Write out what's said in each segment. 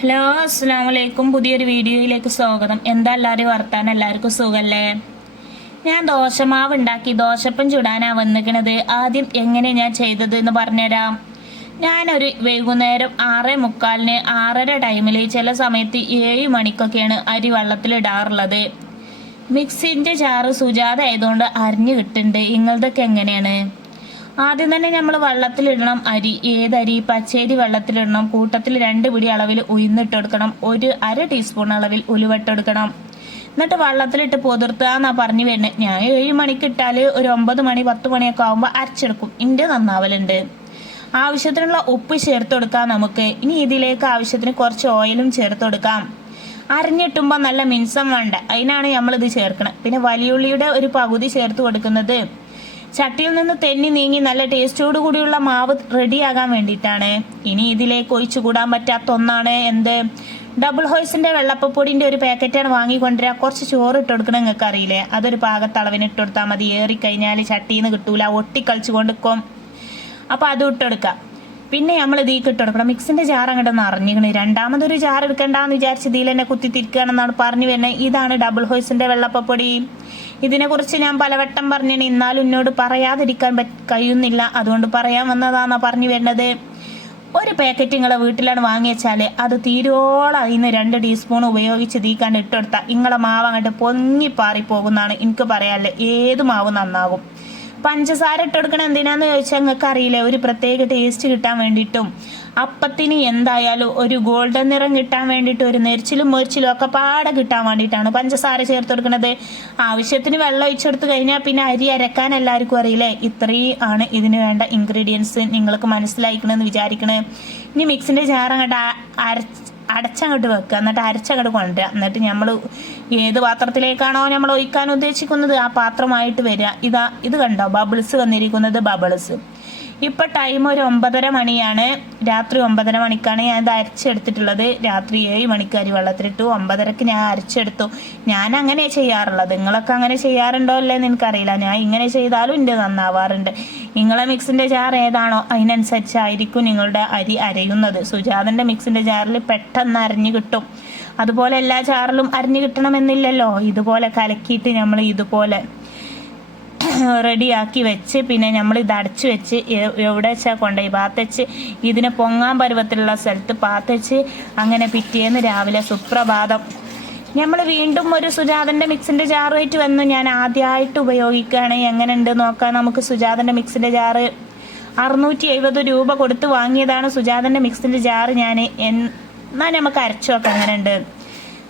Hello അസ്സാം വലൈക്കും പുതിയൊരു വീഡിയോയിലേക്ക് സ്വാഗതം. എന്താ എല്ലാവരും വർത്താൻ എല്ലാവർക്കും സുഖല്ലേ? ഞാൻ ദോശമാവ് ഉണ്ടാക്കി ദോശപ്പം ചുടാനാ വന്നിക്കണത്. ആദ്യം എങ്ങനെ ഞാൻ ചെയ്തത് എന്ന് പറഞ്ഞുതരാം. ഞാനൊരു വൈകുന്നേരം ആറ് മുക്കാലിന് ആറര ടൈമിൽ ചില സമയത്ത് ഏഴ് മണിക്കൊക്കെയാണ് അരി വെള്ളത്തിലിടാറുള്ളത് മിക്സിന്റെ ചാറ് സുജാത ആയതുകൊണ്ട് അരിഞ്ഞു കിട്ടുന്നുണ്ട് ഇങ്ങളതൊക്കെ എങ്ങനെയാണ്? ആദ്യം തന്നെ നമ്മൾ വെള്ളത്തിലിടണം അരി ഏതരി പച്ചരി വെള്ളത്തിലിടണം കൂട്ടത്തിൽ രണ്ട് പിടി അളവിൽ ഉയർന്നിട്ട് കൊടുക്കണം ഒരു അര ടീസ്പൂൺ അളവിൽ ഉലുവട്ടെടുക്കണം എന്നിട്ട് വെള്ളത്തിലിട്ട് പൊതിർത്താന്നാ പറഞ്ഞു വരുന്നത് ഞാൻ ഏഴ് മണിക്ക് ഇട്ടാൽ ഒരു ഒമ്പത് മണി പത്ത് മണിയൊക്കെ ആകുമ്പോൾ അരച്ചെടുക്കും. ഇന്റെ നന്നാവലുണ്ട്. ആവശ്യത്തിനുള്ള ഉപ്പ് ചേർത്ത് കൊടുക്കാം നമുക്ക്. ഇനി ഇതിലേക്ക് ആവശ്യത്തിന് കുറച്ച് ഓയിലും ചേർത്ത് കൊടുക്കാം. അരിഞ്ഞിട്ടുമ്പോൾ നല്ല മിൻസം വേണ്ട. അതിനാണ് നമ്മളിത് ചേർക്കണം. പിന്നെ വലിയുള്ളിയുടെ ഒരു പകുതി ചേർത്ത് കൊടുക്കുന്നത്. ചട്ടിയിൽ നിന്ന് തെന്നി നീങ്ങി നല്ല ടേസ്റ്റോട് കൂടിയുള്ള മാവ് റെഡിയാകാൻ വേണ്ടിയിട്ടാണ്. ഇനി ഇതിലേക്ക് ഒഴിച്ചു കൂടാൻ പറ്റാത്ത ഒന്നാണ് എന്ത്? ഡബിൾ ഹോയ്സിന്റെ വെള്ളപ്പൊടിന്റെ ഒരു പാക്കറ്റാണ് വാങ്ങിക്കൊണ്ടിരാ കുറച്ച് ചോറ് ഇട്ട് കൊടുക്കണം നിങ്ങൾക്ക് അറിയില്ലേ അതൊരു പാകത്തളവിന് ഇട്ട് കൊടുത്താൽ മതി. ഏറിക്കഴിഞ്ഞാൽ ചട്ടിയിൽ നിന്ന് കിട്ടൂല. ഒട്ടിക്കളിച്ചു കൊണ്ടുക്കും അപ്പോൾ അത് ഇട്ടെടുക്കാം. പിന്നെ നമ്മൾ ഇതിലേക്ക് ഇട്ട് കൊടുക്കണം മിക്സിന്റെ ജാർ അങ്ങോട്ട് നിറഞ്ഞിക്കണേ രണ്ടാമതൊരു ജാർ എടുക്കണ്ടെന്ന് വിചാരിച്ച് ഇതിൽ തന്നെ കുത്തി തിരിക്കുകയാണെന്നാണ് പറഞ്ഞു വരുന്നത് ഇതാണ് ഡബിൾ ഹോയ്സിന്റെ വെള്ളപ്പപ്പൊടി. ഇതിനെക്കുറിച്ച് ഞാൻ പലവട്ടം പറഞ്ഞിന് എന്നാലും എന്നോട് പറയാതിരിക്കാൻ കഴിയുന്നില്ല. അതുകൊണ്ട് പറയാൻ വന്നതാന്നാ പറഞ്ഞു വേണ്ടത് ഒരു പാക്കറ്റ് നിങ്ങളെ വീട്ടിലാണ് വാങ്ങിയച്ചാൽ അത് തീരോളം അതിന് രണ്ട് ടീസ്പൂൺ ഉപയോഗിച്ച് തീക്കാൻ ഇട്ടെടുത്താൽ നിങ്ങളെ മാവ് അങ്ങോട്ട് പൊങ്ങി പാറിപ്പോകുന്നതാണ് എനിക്ക് പറയാല്ലേ ഏത് മാവ് നന്നാകും പഞ്ചസാര ഇട്ടെടുക്കണ എന്തിനാന്ന് ചോദിച്ചാൽ നിങ്ങൾക്ക് അറിയില്ലേ ഒരു പ്രത്യേക ടേസ്റ്റ് കിട്ടാൻ വേണ്ടിയിട്ടും. അപ്പത്തിന് എന്തായാലും ഒരു ഗോൾഡൻ നിറം കിട്ടാൻ വേണ്ടിയിട്ട് ഒരു നെരിച്ചിലും മൊരിച്ചിലും ഒക്കെ പാടെ കിട്ടാൻ വേണ്ടിയിട്ടാണ് പഞ്ചസാര ചേർത്ത് കൊടുക്കുന്നത് ആവശ്യത്തിന് വെള്ളം ഒഴിച്ചെടുത്ത് കഴിഞ്ഞാൽ പിന്നെ അരി അരക്കാൻ എല്ലാവർക്കും അറിയില്ലേ? ഇത്രയും ആണ് ഇതിന് വേണ്ട ഇൻഗ്രീഡിയൻസ് നിങ്ങൾക്ക് മനസ്സിലായിക്കണമെന്ന് വിചാരിക്കണേ. ഇനി മിക്സിന്റെ ജാർ അങ്ങോട്ട് അര അടച്ചങ്ങോട്ട് വെക്കുക. എന്നിട്ട് അരച്ചങ്ങോട്ട് കൊണ്ടുവരിക. എന്നിട്ട് നമ്മൾ ഏത് പാത്രത്തിലേക്കാണോ നമ്മൾ ഒഴിക്കാൻ ഉദ്ദേശിക്കുന്നത് ആ പാത്രമായിട്ട് വരിക. ഇതാ ഇത് കണ്ടോ? ബബിൾസ് വന്നിരിക്കുന്നത് ബബിൾസ്. ഇപ്പൊ ടൈം ഒരു ഒമ്പതര മണിയാണ്. രാത്രി ഒമ്പതര മണിക്കാണ് ഞാൻ ഇത് അരച്ചെടുത്തിട്ടുള്ളത്. രാത്രി ഏഴ് മണിക്ക് അരി വെള്ളത്തിലിട്ടു. ഒമ്പതരക്ക് ഞാൻ അരച്ചെടുത്തു. ഞാൻ അങ്ങനെ ചെയ്യാറുള്ളത്. നിങ്ങളൊക്കെ അങ്ങനെ ചെയ്യാറുണ്ടോ അല്ലേന്ന് എനിക്കറിയില്ല. ഞാൻ ഇങ്ങനെ ചെയ്താലും എന്റെ നന്നാവാറുണ്ട്. നിങ്ങളെ മിക്സിന്റെ ജാർ ഏതാണോ അതിനനുസരിച്ചായിരിക്കും നിങ്ങളുടെ അരി അരയുന്നത്. സുജാതന്റെ മിക്സിന്റെ ജാറിൽ പെട്ടെന്ന് അരഞ്ഞു കിട്ടും. അതുപോലെ എല്ലാ ചാറിലും അരിഞ്ഞു കിട്ടണമെന്നില്ലല്ലോ. ഇതുപോലെ കലക്കിയിട്ട് നമ്മൾ ഇതുപോലെ റെഡിയാക്കി വെച്ച് പിന്നെ നമ്മൾ ഇത് അടച്ചു വെച്ച് എവിടെ വെച്ചാൽ കൊണ്ടുപോയി പാത്തച്ച് ഇതിന് പൊങ്ങാൻ പരുവത്തിലുള്ള സ്ഥലത്ത് പാത്തച്ച് അങ്ങനെ പിറ്റേന്ന് രാവിലെ സുപ്രഭാതം. നമ്മൾ വീണ്ടും ഒരു സുജാതന്റെ മിക്സിന്റെ ജാറുമായിട്ട് വന്നു. ഞാൻ ആദ്യമായിട്ട് ഉപയോഗിക്കുകയാണ്. എങ്ങനെയുണ്ട് നോക്കാൻ നമുക്ക് സുജാതന്റെ മിക്സിന്റെ ജാറ് അറുന്നൂറ്റി എഴുപത് രൂപ കൊടുത്ത് വാങ്ങിയതാണ് സുജാതന്റെ മിക്സിന്റെ ജാറ് ഞാൻ എന്നാൽ നമുക്ക് അരച്ചു നോക്കാം. എങ്ങനെയുണ്ട്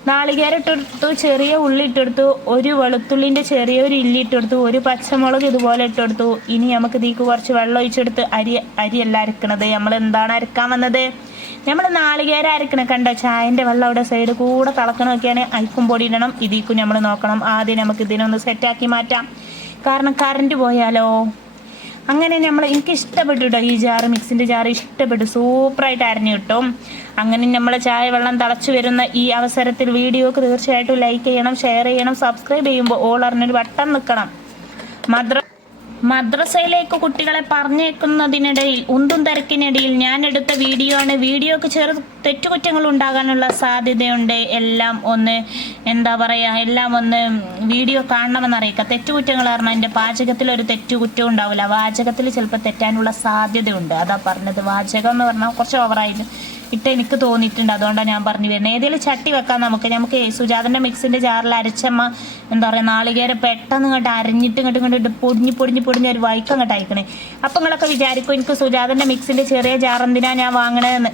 നാളികേരം ഇട്ടെടുത്തു ചെറിയ ഉള്ളി ഇട്ടെടുത്തു ഒരു വെളുത്തുള്ളിന്റെ ചെറിയൊരു ഇല്ലി ഇട്ടെടുത്തു ഒരു പച്ചമുളക് ഇതുപോലെ ഇട്ടെടുത്തു. ഇനി നമുക്ക് ഇതിക്ക് കുറച്ച് വെള്ളം ഒഴിച്ചെടുത്ത് അരി അരിയല്ല അരക്കണത്. നമ്മൾ എന്താണ് അരക്കാൻ വന്നത്? നമ്മൾ നാളികേര അരക്കണ കണ്ടോ? ചായന്റെ വെള്ളം അവിടെ സൈഡ് കൂടെ തിളക്കണമൊക്കെയാണ് അയക്കും പൊടി ഇടണം. ഇതിക്കും നമ്മൾ നോക്കണം. ആദ്യം നമുക്ക് ഇതിനൊന്ന് സെറ്റാക്കി മാറ്റാം. കാരണം കറണ്ട് പോയാലോ? അങ്ങനെ നമ്മൾ എനിക്ക് ഇഷ്ടപ്പെട്ടു കേട്ടോ ഈ ജാറ് മിക്സിന്റെ ജാറ് ഇഷ്ടപ്പെട്ടു. സൂപ്പറായിട്ട് അരഞ്ഞു കിട്ടും. അങ്ങനെ നമ്മൾ ചായ വെള്ളം തളച്ചു വരുന്ന ഈ അവസരത്തിൽ വീഡിയോക്ക് തീർച്ചയായിട്ടും ലൈക്ക് ചെയ്യണം ഷെയർ ചെയ്യണം സബ്സ്ക്രൈബ് ചെയ്യുമ്പോൾ ഓൾ അറിഞ്ഞൊരു വട്ടം നിൽക്കണം. മദ്ര മദ്രസയിലേക്ക് കുട്ടികളെ പറഞ്ഞേക്കുന്നതിനിടയിൽ ഉന്തും തിരക്കിനിടയിൽ ഞാൻ എടുത്ത വീഡിയോ ആണ് വീഡിയോക്ക് ചെറു തെറ്റുകുറ്റങ്ങൾ ഉണ്ടാകാനുള്ള സാധ്യതയുണ്ട്. എല്ലാം ഒന്ന് എന്താ പറയുക എല്ലാം ഒന്ന് വീഡിയോ കാണണമെന്ന് അറിയിക്കുക. തെറ്റുകുറ്റങ്ങൾ കാരണം എന്റെ പാചകത്തിൽ ഒരു തെറ്റുകുറ്റം ഉണ്ടാവില്ല. വാചകത്തിൽ ചിലപ്പോൾ തെറ്റാനുള്ള സാധ്യതയുണ്ട്. അതാ പറഞ്ഞത്. വാചകം എന്ന് പറഞ്ഞാൽ കുറച്ച് ഓവറായിട്ട് ഇട്ട് എനിക്ക് തോന്നിയിട്ടുണ്ട്. അതുകൊണ്ടാണ് ഞാൻ പറഞ്ഞു വരുന്നത്. ഏതെങ്കിലും ചട്ടി വെക്കാം നമുക്ക്. നമുക്ക് സുജാതന്റെ മിക്സിന്റെ ജാറിൽ അരച്ചമ്മ എന്താ പറയുക നാളികേരം പെട്ടെന്ന് ഇങ്ങോട്ട് അരഞ്ഞിട്ട് ഇങ്ങോട്ട് ഇങ്ങോട്ട് പൊടിഞ്ഞ് പൊടിഞ്ഞ് പൊടിഞ്ഞ് ഒരു വൈക്കം ഇങ്ങോട്ട് അയക്കണേ. അപ്പം നിങ്ങളൊക്കെ വിചാരിക്കും എനിക്ക് സുജാതന്റെ മിക്സിന്റെ ചെറിയ ജാർ എന്തിനാ ഞാൻ വാങ്ങണേന്ന്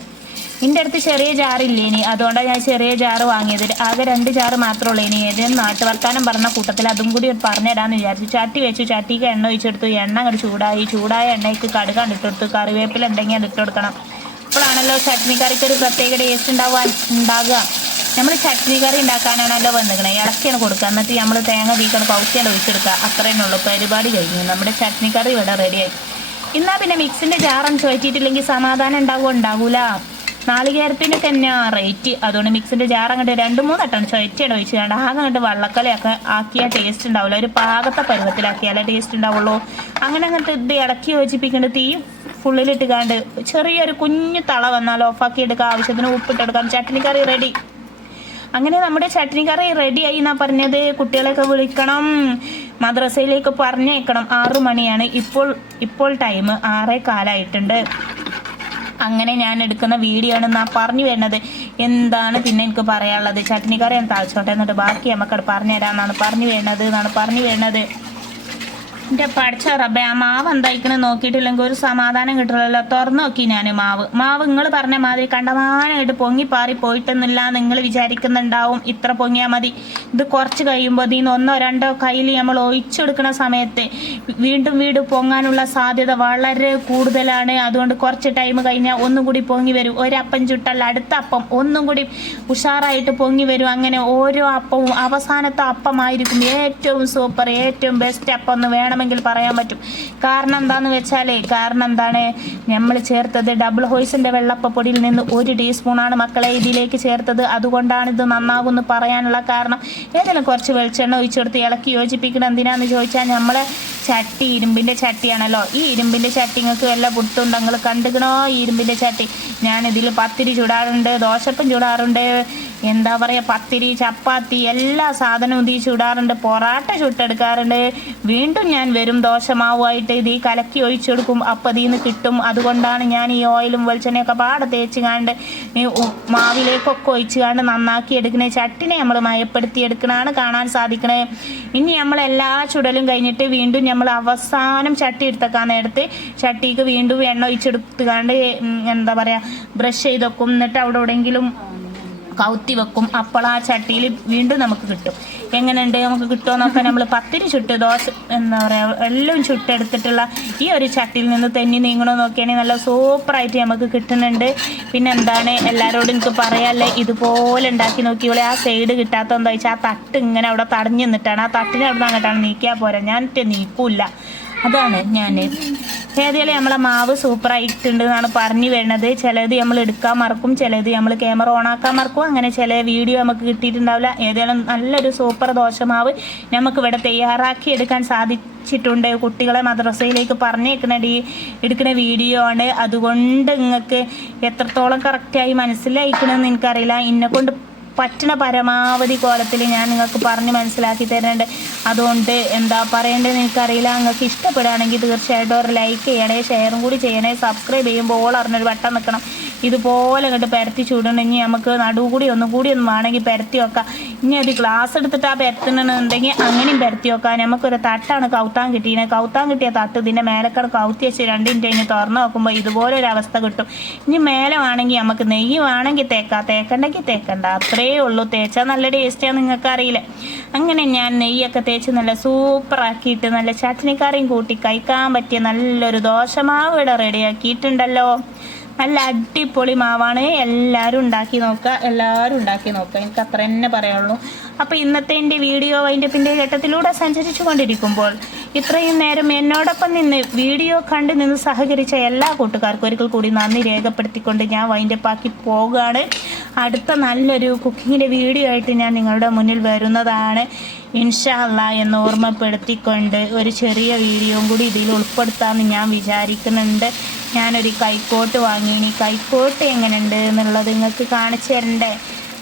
എന്റെ അടുത്ത് ചെറിയ ജാറില്ലേ ഇനി അതുകൊണ്ടാണ് ഞാൻ ചെറിയ ജാറ് വാങ്ങിയത്. ആകെ രണ്ട് ജാറ് മാത്രമേ ഉള്ളൂ ഇനി. ഏതെങ്കിലും നാട്ടുവർത്താനം പറഞ്ഞ കൂട്ടത്തിൽ അതും കൂടി പറഞ്ഞുതരാമെന്ന് വിചാരിച്ചു. ചട്ടി വെച്ചു. ചട്ടിക്ക് എണ്ണ ഒഴിച്ചെടുത്തു. എണ്ണ അങ്ങോട്ട് ചൂടായി. ചൂടായ എണ്ണയ്ക്ക് കടുകാണ്ട് ഇട്ടെടുത്തു കറിവേപ്പില ഉണ്ടെങ്കിൽ അത് ഇട്ടെടുക്കണം അപ്പോഴാണല്ലോ ചട്നി കറിക്ക് ഒരു പ്രത്യേക ടേസ്റ്റ് ഉണ്ടാവാൻ ഉണ്ടാകുക നമ്മൾ ചട്നി കറി ഉണ്ടാക്കാനാണല്ലോ വന്നിരിക്കുന്നത് ഇളക്കിയാണ് കൊടുക്കുക. എന്നിട്ട് നമ്മൾ തേങ്ങ വീക്കണം കൗത്തിയാണ് ഒഴിച്ചെടുക്കുക. അത്രയേ ഉള്ളൂ. പരിപാടി കഴിഞ്ഞു. നമ്മുടെ ചട്നി കറി ഇവിടെ റെഡിയായി എന്നാൽ പിന്നെ മിക്സിന്റെ ജാറം ചോദിച്ചിട്ടില്ലെങ്കിൽ സമാധാനം ഉണ്ടാവുക ഉണ്ടാകൂല നാളികേരത്തിന് തന്നെ റേറ്റ് അതുകൊണ്ട് മിക്സിന്റെ ജാർ അങ്ങോട്ട് രണ്ട് മൂന്ന് വട്ടം ചൊയറ്റിയാണ് ഒഴിച്ച് കണ്ട് ആകെ അങ്ങോട്ട് വള്ളക്കലയൊക്കെ ആക്കിയാൽ ടേസ്റ്റ് ഉണ്ടാവില്ല ഒരു പാകത്തെ പരുവത്തിലാക്കിയാലേ ടേസ്റ്റ് ഉണ്ടാവുള്ളൂ. അങ്ങനെ അങ്ങോട്ട് ഇത് ഇളക്കി യോജിപ്പിക്കേണ്ട. തീ ഫുള്ളിലിട്ട് കാണ്ട് ചെറിയൊരു കുഞ്ഞു തള വന്നാൽ ഓഫാക്കി എടുക്കാം ആവശ്യത്തിന് ഉപ്പിട്ടെടുക്കാം. ചട്നി കറി റെഡി അങ്ങനെ നമ്മുടെ ചട്നി കറി റെഡിയായി എന്നാ പറഞ്ഞത്? കുട്ടികളെയൊക്കെ വിളിക്കണം. മദ്രസയിലേക്ക് പറഞ്ഞേക്കണം. ആറു മണിയാണ്. ഇപ്പോൾ ഇപ്പോൾ ടൈം ആറേ കാലായിട്ടുണ്ട്. അങ്ങനെ ഞാൻ എടുക്കുന്ന വീഡിയോ ആണ് ഞാൻ പറഞ്ഞു വരുന്നത്. എന്താണ് പിന്നെ എനിക്ക് പറയാനുള്ളത്? ചട്നി കറി ഞാൻ താഴ്ചോട്ടെ എന്നിട്ട് ബാക്കി നമുക്കത് പറഞ്ഞു തരാമെന്നാണ് പറഞ്ഞു വരുന്നത് എന്നാണ് പറഞ്ഞു വരുന്നത്. എന്റെ പഠിച്ച റബ്ബെ ആ മാവ് എന്തായിക്കണേ നോക്കിയിട്ടില്ലെങ്കിൽ ഒരു സമാധാനം കിട്ടില്ലല്ലോ തുറന്നു നോക്കി ഞാൻ മാവ്. മാവ് നിങ്ങൾ പറഞ്ഞ മാതിരി പൊങ്ങി പാറി പോയിട്ടൊന്നുമില്ല നിങ്ങൾ വിചാരിക്കുന്നുണ്ടാവും. ഇത്ര പൊങ്ങിയാൽ മതി. ഇത് കുറച്ച് കഴിയുമ്പോൾ ഇതിന്ന് ഒന്നോ രണ്ടോ കയ്യിൽ നമ്മൾ ഒഴിച്ചെടുക്കുന്ന സമയത്ത് വീണ്ടും വീട് പൊങ്ങാനുള്ള സാധ്യത വളരെ കൂടുതലാണ്. അതുകൊണ്ട് കുറച്ച് ടൈം കഴിഞ്ഞാൽ ഒന്നും കൂടി പൊങ്ങി വരും. ഒരപ്പം ചുട്ടല്ല അടുത്ത അപ്പം ഒന്നും കൂടി ഉഷാറായിട്ട് പൊങ്ങി വരും. അങ്ങനെ ഓരോ അപ്പവും അവസാനത്തെ അപ്പമായിരിക്കും ഏറ്റവും സൂപ്പർ ഏറ്റവും ബെസ്റ്റ് അപ്പം എന്ന് വേണമെങ്കിൽ പറയാൻ പറ്റും. കാരണം എന്താന്ന് വെച്ചാലേ കാരണം എന്താണ് നമ്മൾ ചേർത്തത് ഡബിൾ ഹോയ്സിന്റെ വെള്ളപ്പപ്പൊടിയിൽ നിന്ന് ഒരു ടീസ്പൂണാണ് മക്കളെ ഇതിലേക്ക് ചേർത്തത്. അതുകൊണ്ടാണ് ഇത് നന്നാകുമെന്ന് പറയാനുള്ള കാരണം ഏതെങ്കിലും കുറച്ച് വെളിച്ചെണ്ണ ഒഴിച്ചെടുത്ത് ഇളക്കി യോജിപ്പിക്കണം എന്തിനാന്ന് ചോദിച്ചാൽ നമ്മളെ ചട്ടി ഇരുമ്പിന്റെ ചട്ടിയാണല്ലോ. ഈ ഇരുമ്പിന്റെ ചട്ടി നിങ്ങൾക്ക് വല്ല പുട്ടുണ്ടെങ്കിൽ കണ്ടുക്കണോ ഈ ഇരുമ്പിന്റെ ചട്ടി? ഞാൻ ഇതിൽ പത്തിരി ചുടാറുണ്ട് ദോശപ്പം ചുടാറുണ്ട് എന്താ പറയുക പത്തിരി ചപ്പാത്തി എല്ലാ സാധനവും ഇതീ ചുടാറുണ്ട്. പൊറാട്ട ചുട്ടെടുക്കാറുണ്ട്. വീണ്ടും ഞാൻ വരും ദോശമാവുമായിട്ട് ഇത് കലക്കി ഒഴിച്ചെടുക്കും. അപ്പം ഇതിന്ന് കിട്ടും. അതുകൊണ്ടാണ് ഞാൻ ഈ ഓയിലും വെളിച്ചെണ്ണയൊക്കെ പാടെ തേച്ച് കാണ്ട് മാവിലേക്കൊക്കെ ഒഴിച്ച് കാണ്ട് നന്നാക്കി എടുക്കണേ. ചട്ടിനെ നമ്മൾ മയപ്പെടുത്തി എടുക്കണാണ് കാണാൻ സാധിക്കണേ. ഇനി നമ്മൾ എല്ലാ ചുടലും കഴിഞ്ഞിട്ട് വീണ്ടും നമ്മൾ അവസാനം ചട്ടി എടുത്തേക്കാൻ നേരത്ത് ചട്ടിക്ക് വീണ്ടും എണ്ണ ഒഴിച്ചെടുത്ത് കാണ്ട് എന്താ പറയുക ബ്രഷ് ചെയ്ത് എന്നിട്ട് അവിടെ എവിടെയെങ്കിലും കൗത്തി വെക്കും അപ്പോൾ ആ ചട്ടിയിൽ വീണ്ടും നമുക്ക് കിട്ടും. എങ്ങനെയുണ്ട്? നമുക്ക് കിട്ടുമെന്നൊക്കെ നമ്മൾ പത്തിരി ചുട്ട് ദോശ എന്താ പറയുക എല്ലാം ചുട്ടെടുത്തിട്ടുള്ള ഈ ഒരു ചട്ടിയിൽ നിന്ന് തെന്നി നീങ്ങണോ നോക്കിയാണെങ്കിൽ നല്ല സൂപ്പറായിട്ട് നമുക്ക് കിട്ടുന്നുണ്ട്. പിന്നെ എന്താണ്? എല്ലാവരോടും എനിക്ക് പറയാല്ലേ ഇതുപോലെ ഉണ്ടാക്കി നോക്കിയോളെ ആ സൈഡ് കിട്ടാത്ത വെച്ചാൽ ആ തട്ട് ഇങ്ങനെ അവിടെ തടഞ്ഞു നിന്നിട്ടാണ്. ആ തട്ടിനെ അവിടെ നിന്ന് അങ്ങോട്ടാണ് നീക്കിയാൽ പോരാ. ഞാൻ നീക്കൂല. അതാണ് ഞാൻ ഏതായാലും നമ്മളെ മാവ് സൂപ്പർ ആയിട്ടുണ്ട് എന്നാണ് പറഞ്ഞു വരുന്നത് ചിലത് നമ്മൾ എടുക്കാൻ മറക്കും ചിലത് നമ്മൾ ക്യാമറ ആക്കാൻ മറക്കും. അങ്ങനെ ചില വീഡിയോ നമുക്ക് കിട്ടിയിട്ടുണ്ടാവില്ല. ഏതായാലും നല്ലൊരു സൂപ്പർ ദോശമാവ് നമുക്ക് ഇവിടെ തയ്യാറാക്കി എടുക്കാൻ സാധിച്ചിട്ടുണ്ട്. കുട്ടികളെ മദ്രസയിലേക്ക് പറഞ്ഞേക്കുന്ന ഡി എടുക്കുന്ന വീഡിയോ ആണ്. അതുകൊണ്ട് നിങ്ങൾക്ക് എത്രത്തോളം കറക്റ്റായി മനസ്സിലായിക്കണമെന്ന് എനിക്കറിയില്ല. എന്നെ കൊണ്ട് പറ്റണ പരമാവധി കോലത്തിൽ ഞാൻ നിങ്ങൾക്ക് പറഞ്ഞ് മനസ്സിലാക്കി തരുന്നുണ്ട്. അതുകൊണ്ട് എന്താ പറയേണ്ടതെന്ന് എനിക്കറിയില്ല നിങ്ങൾക്ക് ഇഷ്ടപ്പെടുകയാണെങ്കിൽ തീർച്ചയായിട്ടും ഒരു ലൈക്ക് ചെയ്യണേ ഷെയറും കൂടി ചെയ്യണേ സബ്സ്ക്രൈബ് ചെയ്യുമ്പോൾ ഓൾ അറിഞ്ഞൊരു വട്ടം നിൽക്കണം. ഇതുപോലെ ഇങ്ങോട്ട് പരത്തി ചൂടണമെങ്കിൽ നമുക്ക് നടുവ് കൂടി ഒന്നും കൂടി ഒന്ന് വേണമെങ്കിൽ പരത്തി വെക്കാം. ഇനി അത് ഗ്ലാസ് എടുത്തിട്ട് ആ പരത്തണമെന്നുണ്ടെങ്കിൽ അങ്ങനെയും പരത്തി വെക്കാം. നമുക്കൊരു തട്ടാണ് കൗത്താൻ കിട്ടിയത്. കൗത്താൻ കിട്ടിയ തട്ട് ഇതിന്റെ മേലക്കട കൗത്തി വെച്ച് രണ്ടിന്റെ ഇനി തുറന്ന് നോക്കുമ്പോൾ ഇതുപോലെ ഒരു അവസ്ഥ കിട്ടും. ഇനി മേലെ വേണമെങ്കിൽ നമുക്ക് നെയ്യ് വേണമെങ്കിൽ തേക്കാം. തേക്കണ്ടെങ്കിൽ തേക്കണ്ട. അത്രയേ ഉള്ളൂ. തേച്ചാൽ നല്ല ടേസ്റ്റാണ് നിങ്ങൾക്ക് അറിയില്ല അങ്ങനെ ഞാൻ നെയ്യൊക്കെ തേച്ച് നല്ല സൂപ്പറാക്കിയിട്ട് നല്ല ചട്നിക്കറിയും കൂട്ടി കഴിക്കാൻ പറ്റിയ നല്ലൊരു ദോശമാവ് ഇവിടെ റെഡിയാക്കിയിട്ടുണ്ടല്ലോ നല്ല അടിപൊളി മാവാണ്. എല്ലാവരും ഉണ്ടാക്കി നോക്കുക. എല്ലാവരും ഉണ്ടാക്കി നോക്കുക. എനിക്ക് അത്ര തന്നെ പറയുള്ളൂ അപ്പോൾ ഇന്നത്തെ എന്റെ വീഡിയോ അതിന്റെ പിന്നെ ഘട്ടത്തിലൂടെ സഞ്ചരിച്ചു കൊണ്ടിരിക്കുമ്പോൾ ഇത്രയും നേരം എന്നോടൊപ്പം നിന്ന് വീഡിയോ കണ്ട് നിന്ന് സഹകരിച്ച എല്ലാ കൂട്ടുകാർക്കും ഒരിക്കൽ കൂടി നന്ദി രേഖപ്പെടുത്തിക്കൊണ്ട് ഞാൻ വൈൻഡപ്പാക്കി പോകുകയാണ് അടുത്ത നല്ലൊരു കുക്കിങ്ങിന്റെ വീഡിയോ ആയിട്ട് ഞാൻ നിങ്ങളുടെ മുന്നിൽ വരുന്നതാണ്. ഇൻഷാല്ല എന്ന് ഓർമ്മപ്പെടുത്തിക്കൊണ്ട് ഒരു ചെറിയ വീഡിയോയും കൂടി ഇതിൽ ഉൾപ്പെടുത്താമെന്ന് ഞാൻ വിചാരിക്കുന്നുണ്ട്. ഞാനൊരു കൈക്കോട്ട് വാങ്ങിയിനി കൈക്കോട്ട് എങ്ങനെയുണ്ട് എന്നുള്ളത് നിങ്ങൾക്ക് കാണിച്ചു തരണ്ടേ?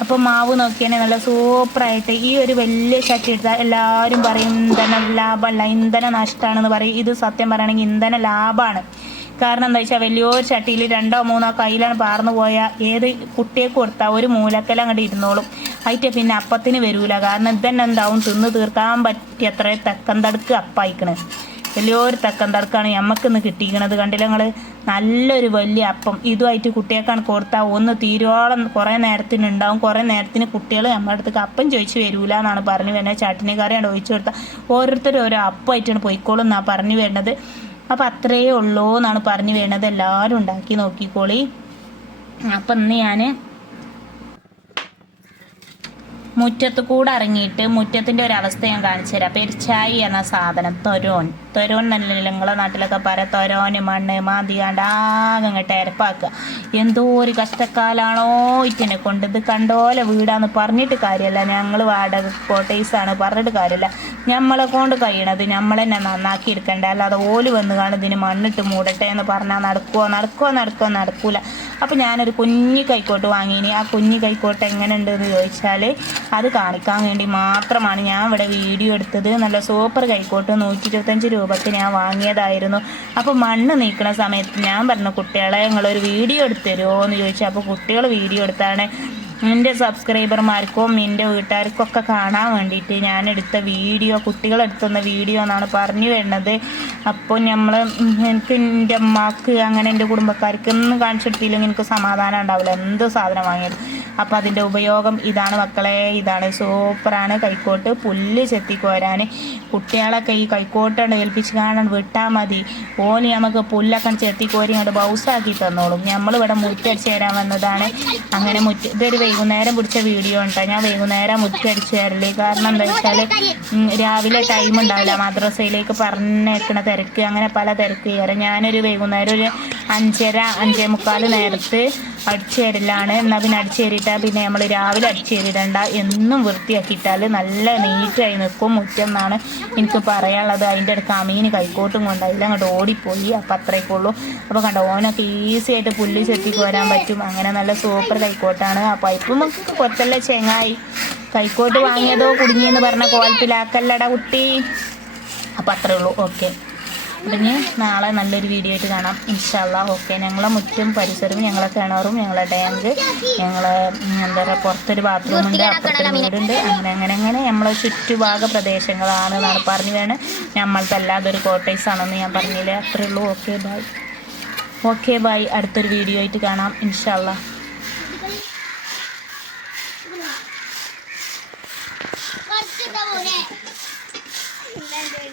അപ്പോൾ മാവ് നോക്കിയാൽ നല്ല സൂപ്പറായിട്ട് ഈ ഒരു വലിയ ചട്ടി എടുത്താൽ എല്ലാവരും പറയും ഇന്ധനം ലാഭമല്ല ഇന്ധന നഷ്ടമാണെന്ന് പറയും. ഇത് സത്യം പറയുകയാണെങ്കിൽ ഇന്ധന ലാഭമാണ്. കാരണം എന്താ വെച്ചാൽ വലിയൊരു ചട്ടിയിൽ രണ്ടോ മൂന്നോ കയ്യിലാണ് പാർന്നു പോയാൽ ഏത് കുട്ടിയെ കൊടുത്താൽ ഒരു മൂലക്കല അങ്ങോട്ട് ഇരുന്നോളും. അതിന്റെ പിന്നെ അപ്പത്തിന് വരൂല. കാരണം ഇതന്നെ എന്താവും? തിന്ന് തീർക്കാൻ പറ്റിയത്ര തെക്കന്തടുക്ക് അപ്പായിക്കണ്. വലിയൊരു തെക്കന്തടുക്കാണ് ഞമ്മക്കിന്ന് കിട്ടിയിരിക്കണത്. കണ്ടില്ല ഞങ്ങൾ നല്ലൊരു വലിയ അപ്പം. ഇതുമായിട്ട് കുട്ടികൾക്കാണ് കൊടുത്താൽ ഒന്ന് തീരോളം കുറേ നേരത്തിന് ഉണ്ടാവും. കുറേ നേരത്തിന് കുട്ടികൾ നമ്മുടെ അടുത്തേക്ക് അപ്പം ചോദിച്ച് വരൂല എന്നാണ് പറഞ്ഞു വരുന്നത്. ചട്ടിനി കറിയാണ് ഒഴിച്ചു കൊടുത്താൽ ഓരോരുത്തരും ഓരോ അപ്പമായിട്ടാണ് പോയിക്കോളും എന്നാണ് പറഞ്ഞു വരുന്നത്. അപ്പം അത്രയേ ഉള്ളൂ എന്നാണ് പറഞ്ഞു വരുന്നത്. എല്ലാവരും ഉണ്ടാക്കി നോക്കിക്കോളി. അപ്പം ഇന്ന് ഞാൻ മുറ്റത്ത് കൂടെ ഇറങ്ങിയിട്ട് മുറ്റത്തിന്റെ ഒരു അവസ്ഥ ഞാൻ കാണിച്ചു തരാം. പെരിച്ചായി എന്ന സാധനം തൊരോൻ. തൊരോൻ നല്ല നിങ്ങളെ നാട്ടിലൊക്കെ പറയാം തൊരോന് മണ്ണ് മാന്തിയാണ്ട് ആകെ ഇങ്ങോട്ട് എന്തോ ഒരു കഷ്ടക്കാലാണോ ഇറ്റിനെ കൊണ്ട്. ഇത് കണ്ടോലെ വീടാന്ന് പറഞ്ഞിട്ട് കാര്യമല്ല ഞങ്ങൾ വാടക കോട്ടേഴ്സാണ് പറഞ്ഞിട്ട് കാര്യമല്ല നമ്മളെ കൊണ്ട് കഴിയണത് നമ്മളെന്നെ നന്നാക്കി എടുക്കണ്ട. അല്ലാതെ ഓൽ വന്ന് കാണും ഇതിന് മണ്ണിട്ട് മൂടട്ടെ എന്ന് പറഞ്ഞാൽ നടക്കുമോ നടക്കുമോ നടക്കുമോ നടക്കൂല. അപ്പോൾ ഞാനൊരു കുഞ്ഞു കൈക്കോട്ട് വാങ്ങിയിനി. ആ കുഞ്ഞു കൈക്കോട്ട് എങ്ങനെ ഉണ്ടെന്ന് ചോദിച്ചാൽ അത് കാണിക്കാൻ വേണ്ടി മാത്രമാണ് ഞാൻ ഇവിടെ വീഡിയോ എടുത്തത്. നല്ല സൂപ്പർ കൈക്കോട്ട്. നൂറ്റി ഇരുപത്തഞ്ച് രൂപക്ക് ഞാൻ വാങ്ങിയതായിരുന്നു. അപ്പോൾ മണ്ണ് നീക്കുന്ന സമയത്ത് ഞാൻ പറഞ്ഞു കുട്ടികളെ നിങ്ങളൊരു വീഡിയോ എടുത്തു തരുമോ എന്ന് ചോദിച്ചു അപ്പോൾ കുട്ടികൾ വീഡിയോ എടുത്താണ് എന്റെ സബ്സ്ക്രൈബർമാർക്കും എന്റെ വീട്ടുകാർക്കും ഒക്കെ കാണാൻ വേണ്ടിയിട്ട് ഞാൻ എടുത്ത വീഡിയോ കുട്ടികൾ എടുത്തുന്ന വീഡിയോ എന്നാണ് പറഞ്ഞു വരുന്നത്. അപ്പോൾ നമ്മൾ എനിക്ക് എന്റെ അമ്മയ്ക്ക് അങ്ങനെ എന്റെ കുടുംബക്കാർക്ക് ഒന്നും കാണിച്ചെടുത്തില്ലെങ്കിൽ എനിക്ക് സമാധാനം ഉണ്ടാവില്ല. എന്ത് സാധനം വാങ്ങിയാലും. അപ്പോൾ അതിന്റെ ഉപയോഗം ഇതാണ് മക്കളെ ഇതാണ് സൂപ്പറാണ്. കൈക്കോട്ട് പുല്ല് ചെത്തിക്കോരാൻ കുട്ടികളൊക്കെ ഈ കൈക്കോട്ടാണ് ഏൽപ്പിച്ച് കാണാൻ വിട്ടാൽ മതി. ഓന് നമുക്ക് പുല്ലൊക്കെ ചെത്തിക്കോരി അങ്ങോട്ട് ബൗസാക്കി തന്നോളും. നമ്മളിവിടെ മുറ്റടിച്ച് തരാൻ വന്നതാണ്. അങ്ങനെ മുറ്റ ഇതൊരു വൈകുന്നേരം പിടിച്ച വീഡിയോ ഉണ്ടോ ഞാൻ വൈകുന്നേരം മുറ്റടിച്ച് തരൽ കാരണം എന്താ വെച്ചാൽ രാവിലെ ടൈം ഉണ്ടാവില്ല. മദ്രസയിലേക്ക് പറഞ്ഞേക്കണ തിരക്ക് അങ്ങനെ പല തിരക്ക്. കയറും ഞാനൊരു വൈകുന്നേരം ഒരു അഞ്ചര അഞ്ചേ മുക്കാൽ നേരത്ത് അടിച്ചു തരലാണ് എന്നാൽ പിന്നെ അടിച്ചു പിന്നെ നമ്മൾ രാവിലെ അടിച്ചേരിടണ്ട. എന്നും വൃത്തിയാക്കിയിട്ടാൽ നല്ല നീറ്റായി നിൽക്കും മുറ്റം എന്നാണ് എനിക്ക് പറയാനുള്ളത്. അതിന്റെ അടുത്ത് അമീന് കൈക്കോട്ടും കൊണ്ടായില്ല അങ്ങോട്ട് ഓടിപ്പോയി. അപ്പം അത്രയൊക്കെ ഉള്ളൂ. അപ്പോൾ കണ്ടോ ഓനൊക്കെ ഈസി ആയിട്ട് പുല്ല് ചെത്തിക്ക് വരാൻ പറ്റും. അങ്ങനെ നല്ല സൂപ്പർ കൈക്കോട്ടാണ്. ആ പൈപ്പ് നമുക്ക് കൊത്തല്ല ചെങ്ങായി. കൈക്കോട്ട് വാങ്ങിയതോ കുടുങ്ങിയെന്ന് പറഞ്ഞ കോലത്തിലാക്കല്ലടാ കുട്ടി. അപ്പം അത്രേ ഉള്ളൂ. ഓക്കെ. പിന്നെ നാളെ നല്ലൊരു വീഡിയോ ആയിട്ട് കാണാം. ഇൻഷാല്ല ഓക്കെ ഞങ്ങളെ മുറ്റും പരിസരവും ഞങ്ങളെ കിണറും ഞങ്ങളെ ടാങ്ക് ഞങ്ങളെ എന്താ പറയുക പുറത്തൊരു ബാത്റൂം ഉണ്ട്. അപ്പുറത്തൊരു വീടുണ്ട്. അങ്ങനെ അങ്ങനെ അങ്ങനെ നമ്മളെ ചുറ്റുഭാഗ പ്രദേശങ്ങളാണ് എന്നാണ് പറഞ്ഞു വേണം നമ്മളത്തെ അല്ലാതെ ഒരു കോട്ടേഴ്സ് ആണെന്ന് ഞാൻ പറഞ്ഞില്ലേ. അത്രേ ഉള്ളൂ. ഓക്കെ ബൈ ഓക്കെ ബൈ അടുത്തൊരു വീഡിയോ ആയിട്ട് കാണാം. ഇൻഷാല്ല